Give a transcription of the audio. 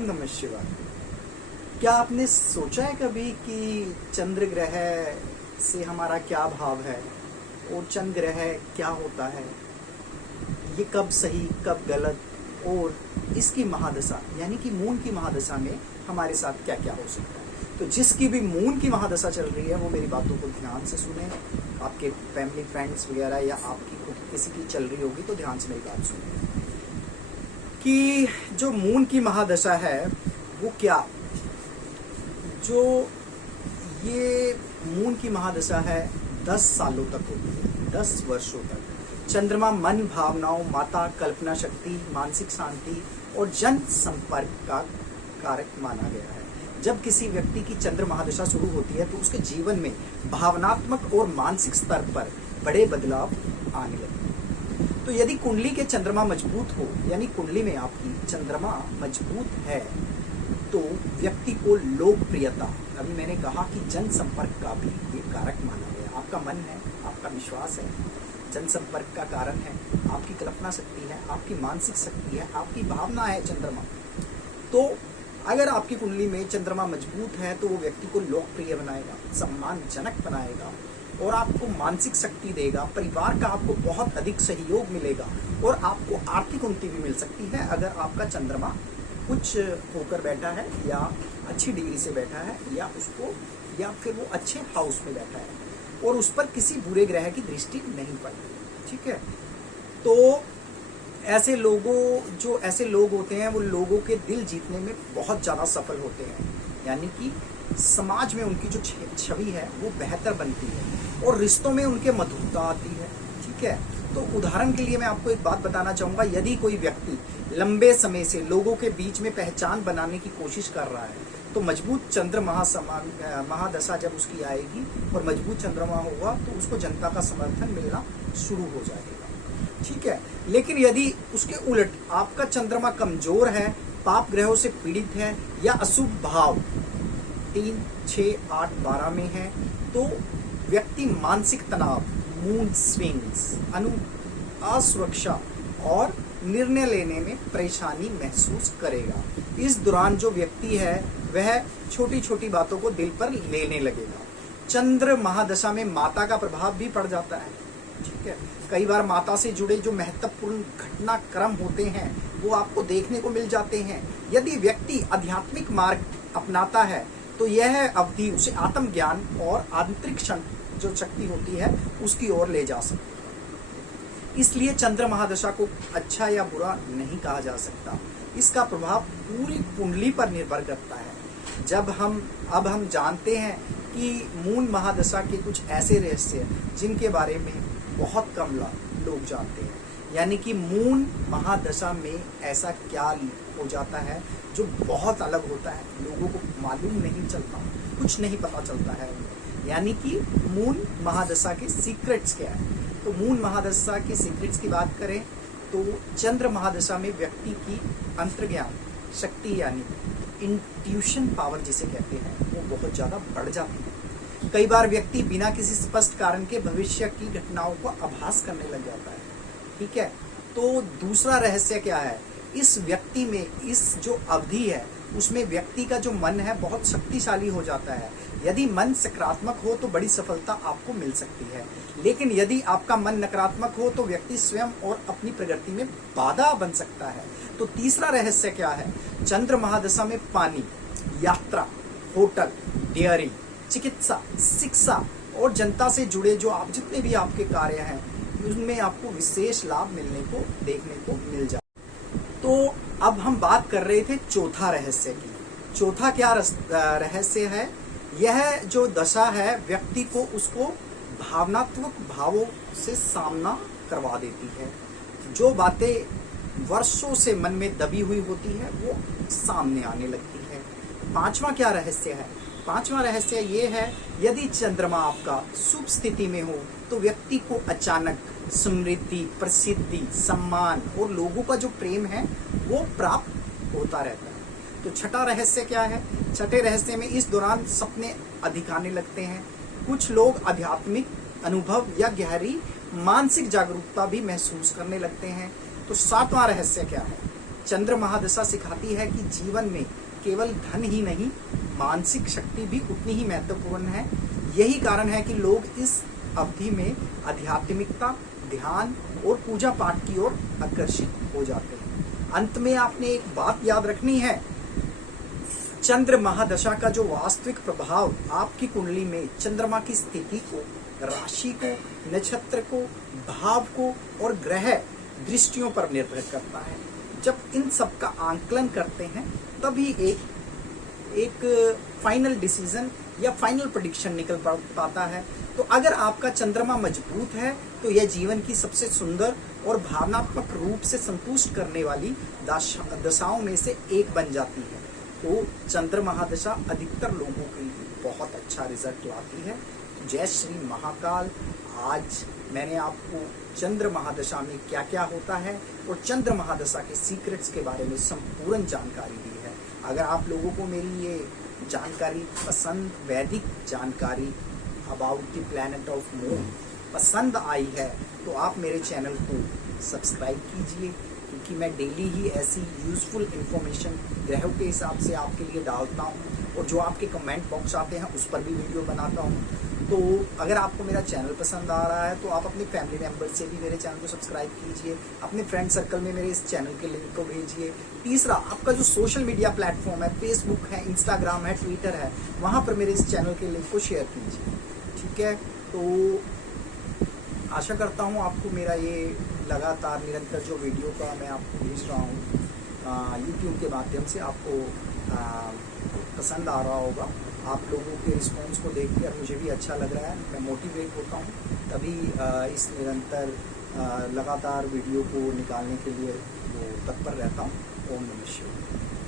ओम नमः शिवाय। क्या आपने सोचा है कभी कि चंद्र ग्रह से हमारा क्या भाव है और चंद्र ग्रह क्या होता है, ये कब सही कब गलत, और इसकी महादशा यानी कि मून की महादशा में हमारे साथ क्या क्या हो सकता है। तो जिसकी भी मून की महादशा चल रही है वो मेरी बातों को ध्यान से सुने। आपके फैमिली फ्रेंड्स वगैरह या आपकी खुद किसी की चल रही होगी तो ध्यान से मेरी बात सुने कि जो मून की महादशा है वो क्या, जो ये मून की महादशा है 10 सालों तक होती है, 10 वर्षों तक। चंद्रमा मन, भावनाओं, माता, कल्पना शक्ति, मानसिक शांति और जन संपर्क का कारक माना गया है। जब किसी व्यक्ति की चंद्र महादशा शुरू होती है तो उसके जीवन में भावनात्मक और मानसिक स्तर पर बड़े बदलाव आने लगते हैं। तो यदि कुंडली के चंद्रमा मजबूत हो, यानी कुंडली में आपकी चंद्रमा मजबूत है, तो व्यक्ति को लोकप्रियता, अभी मैंने कहा कि जनसंपर्क का भी ये कारक माना गया। आपका मन है, आपका विश्वास है, जनसंपर्क का कारण है, आपकी कल्पना शक्ति है, आपकी मानसिक शक्ति है, आपकी भावना है चंद्रमा। तो अगर आपकी कुंडली में चंद्रमा मजबूत है तो वो व्यक्ति को लोकप्रिय बनाएगा, सम्मानजनक बनाएगा और आपको मानसिक शक्ति देगा। परिवार का आपको बहुत अधिक सहयोग मिलेगा और आपको आर्थिक उन्नति भी मिल सकती है अगर आपका चंद्रमा कुछ होकर बैठा है या अच्छी डिग्री से बैठा है या फिर वो अच्छे हाउस में बैठा है और उस पर किसी बुरे ग्रह की दृष्टि नहीं पड़ती। ठीक है, तो ऐसे लोग होते हैं वो लोगों के दिल जीतने में बहुत ज़्यादा सफल होते हैं, यानी कि समाज में उनकी जो छवि है वो बेहतर बनती है और रिश्तों में उनके मधुरता आती है। ठीक है, तो उदाहरण के लिए मैं आपको एक बात बताना चाहूँगा। यदि कोई व्यक्ति लंबे समय से लोगों के बीच में पहचान बनाने की कोशिश कर रहा है तो मजबूत चंद्र महादशा जब उसकी आएगी और मजबूत चंद्रमा होगा तो उसको जनता का समर्थन मिलना शुरू हो जाएगा। ठीक है, लेकिन यदि उसके उलट आपका चंद्रमा कमजोर है, पाप ग्रहों से पीड़ित है या अशुभ भाव 3, 6, 8, 12 में है तो व्यक्ति मानसिक तनाव, मूड स्विंग्स, असुरक्षा और निर्णय लेने में परेशानी महसूस करेगा। इस दौरान जो व्यक्ति है वह छोटी छोटी बातों को दिल पर लेने लगेगा। चंद्र महादशा में माता का प्रभाव भी पड़ जाता है। ठीक है, कई बार माता से जुड़े जो महत्वपूर्ण घटनाक्रम होते हैं वो आपको देखने को मिल जाते हैं। यदि व्यक्ति आध्यात्मिक मार्ग अपनाता है तो यह अवधि उसे आत्मज्ञान और आंतरिक जो शक्ति होती है उसकी ओर ले जा सकती है। इसलिए चंद्र महादशा को अच्छा या बुरा नहीं कहा जा सकता, इसका प्रभाव पूरी कुंडली पर निर्भर करता है। अब हम जानते हैं कि मून महादशा के कुछ ऐसे रहस्य जिनके बारे में बहुत कम लोग जानते हैं, यानी कि मून महादशा में ऐसा क्या हो जाता है जो बहुत अलग होता है, लोगों को मालूम नहीं चलता, कुछ नहीं पता चलता है। यानी कि मून महादशा के सीक्रेट्स क्या है। तो मून महादशा के सीक्रेट्स की बात करें तो चंद्र महादशा में व्यक्ति की अंतर्ज्ञान शक्ति यानी इंट्यूशन पावर जिसे कहते हैं वो बहुत ज़्यादा बढ़ जाती है। कई बार व्यक्ति बिना किसी स्पष्ट कारण के भविष्य की घटनाओं को आभास करने लग जाता है। ठीक है, तो दूसरा रहस्य क्या है, इस व्यक्ति में इस जो अवधि है उसमें व्यक्ति का जो मन है बहुत शक्तिशाली हो जाता है। यदि मन सकारात्मक हो तो बड़ी सफलता आपको मिल सकती है, लेकिन यदि आपका मन नकारात्मक हो तो व्यक्ति स्वयं और अपनी प्रगति में बाधा बन सकता है। तो तीसरा रहस्य क्या है, चंद्र महादशा में पानी, यात्रा, होटल, डेयरी, चिकित्सा, शिक्षा और जनता से जुड़े जो आप जितने भी आपके कार्य हैं उनमें आपको विशेष लाभ मिलने को देखने को मिल जाए। तो अब हम बात कर रहे थे चौथा रहस्य की। चौथा क्या रहस्य है, यह जो दशा है व्यक्ति को उसको भावनात्मक भावों से सामना करवा देती है। जो बातें वर्षों से मन में दबी हुई होती है वो सामने आने लगती है। पांचवा क्या रहस्य है, पांचवा रहस्य ये है, यदि चंद्रमा आपका शुभ स्थिति में हो तो व्यक्ति को अचानक समृद्धि, प्रसिद्धि, सम्मान और लोगों का जो प्रेम है वो प्राप्त होता रहता है। तो छठा रहस्य क्या है, छठे रहस्य में इस दौरान सपने अधिक आने लगते हैं। कुछ लोग आध्यात्मिक अनुभव या गहरी मानसिक जागरूकता भी महसूस करने लगते हैं। तो सातवां रहस्य क्या है, चंद्र महादशा सिखाती है कि जीवन में केवल धन ही नहीं, मानसिक शक्ति भी उतनी ही महत्वपूर्ण है। यही कारण है कि लोग इस अवधि में आध्यात्मिकता, ध्यान और पूजा पाठ की ओर आकर्षित हो जाते हैं। अंत में आपने एक बात याद रखनी है, चंद्र महादशा का जो वास्तविक प्रभाव आपकी कुंडली में चंद्रमा की स्थिति को, राशि को, नक्षत्र को, भाव को और ग्रह दृष्टियों पर निर्भर करता है। जब इन सब का आंकलन करते हैं तभी एक फाइनल डिसीजन या फाइनल प्रेडिक्शन निकल पाता है। तो अगर आपका चंद्रमा मजबूत है तो यह जीवन की सबसे सुंदर और भावनात्मक रूप से संतुष्ट करने वाली दशाओं में से एक बन जाती है। तो चंद्र महादशा अधिकतर लोगों के लिए बहुत अच्छा रिजल्ट लाती है। जय श्री महाकाल। आज मैंने आपको चंद्र महादशा में क्या क्या होता है और चंद्र महादशा के सीक्रेट्स के बारे में संपूर्ण जानकारी दी है। अगर आप लोगों को मेरी ये जानकारी पसंद, वैदिक जानकारी about the planet of moon पसंद आई है तो आप मेरे चैनल को सब्सक्राइब कीजिए, क्योंकि मैं डेली ही ऐसी यूजफुल इंफॉर्मेशन ग्रहों के हिसाब से आपके लिए डालता हूँ और जो आपके कमेंट बॉक्स आते हैं उस पर भी वीडियो बनाता हूँ। तो अगर आपको मेरा चैनल पसंद आ रहा है तो आप अपने फैमिली मेम्बर से भी मेरे चैनल को सब्सक्राइब कीजिए, अपने फ्रेंड सर्कल में मेरे इस चैनल के लिंक को भेजिए। तीसरा, आपका जो सोशल मीडिया प्लेटफॉर्म है, फेसबुक है, इंस्टाग्राम है, ट्विटर है, वहाँ पर मेरे इस चैनल के लिंक को शेयर कीजिए। ठीक है, तो आशा करता हूँ आपको मेरा ये लगातार निरंतर जो वीडियो का मैं आपको भेज रहा हूँ यूट्यूब के माध्यम से आपको पसंद आ रहा होगा। आप लोगों के रिस्पॉन्स को देखकर मुझे भी अच्छा लग रहा है, मैं मोटिवेट होता हूँ, तभी इस निरंतर लगातार वीडियो को निकालने के लिए वो तत्पर रहता हूँ। ओम नमः शिवाय।